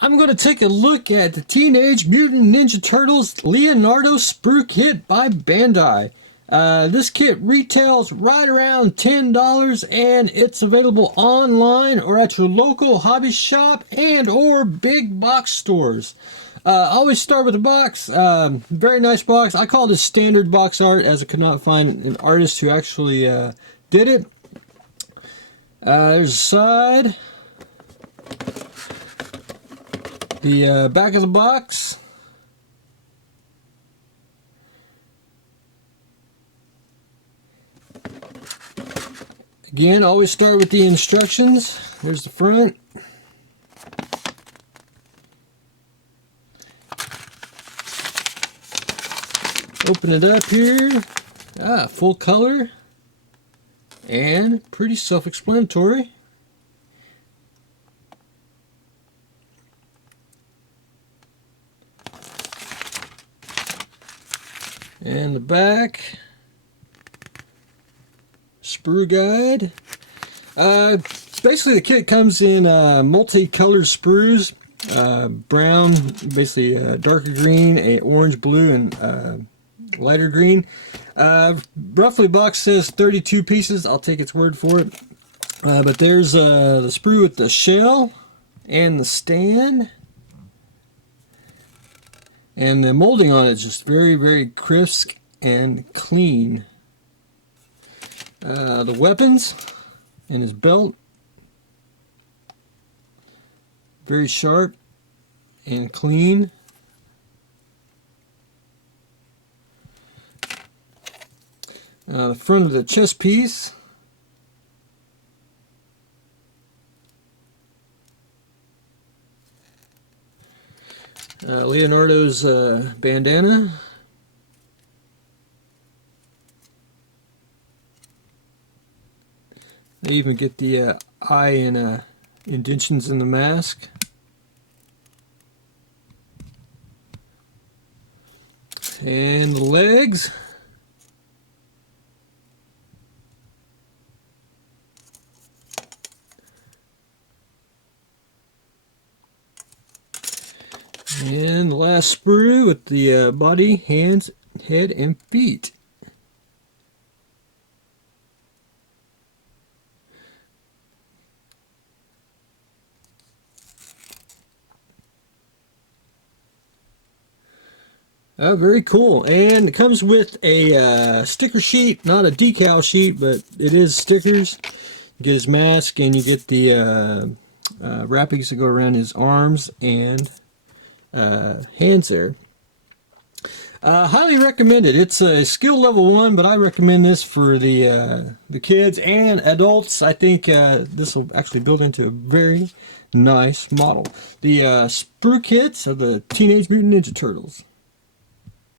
I'm going to take a look at the Teenage Mutant Ninja Turtles Leonardo Sprukit by Bandai. This kit retails right around $10 and it's available online or at your local hobby shop and or big box stores. Always start with the box. Very nice box. I call this standard box art as I could not find an artist who actually did it. There's a side. The back of the box. Again, always start with the instructions. There's the front. Open it up here. Full color. And pretty self-explanatory. And the back, sprue guide. Basically the kit comes in multicolored sprues, brown, basically darker green, a orange, blue, and lighter green. Roughly box says 32 pieces. I'll take its word for it. But there's the sprue with the shell and the stand. And the molding on it is just very, very crisp and clean. The weapons and his belt, very sharp and clean. The front of the chest piece. Leonardo's bandana. They even get the eye and indentions in the mask. And the legs. And the last sprue with the body, hands, head, and feet. Very cool. And it comes with a sticker sheet, not a decal sheet, but it is stickers. You get his mask and you get the wrappings that go around his arms and hands there. Highly recommended. It's a skill level 1, but I recommend this for the kids and adults. I think this will actually build into a very nice model. The sprue kits of the Teenage Mutant Ninja Turtles.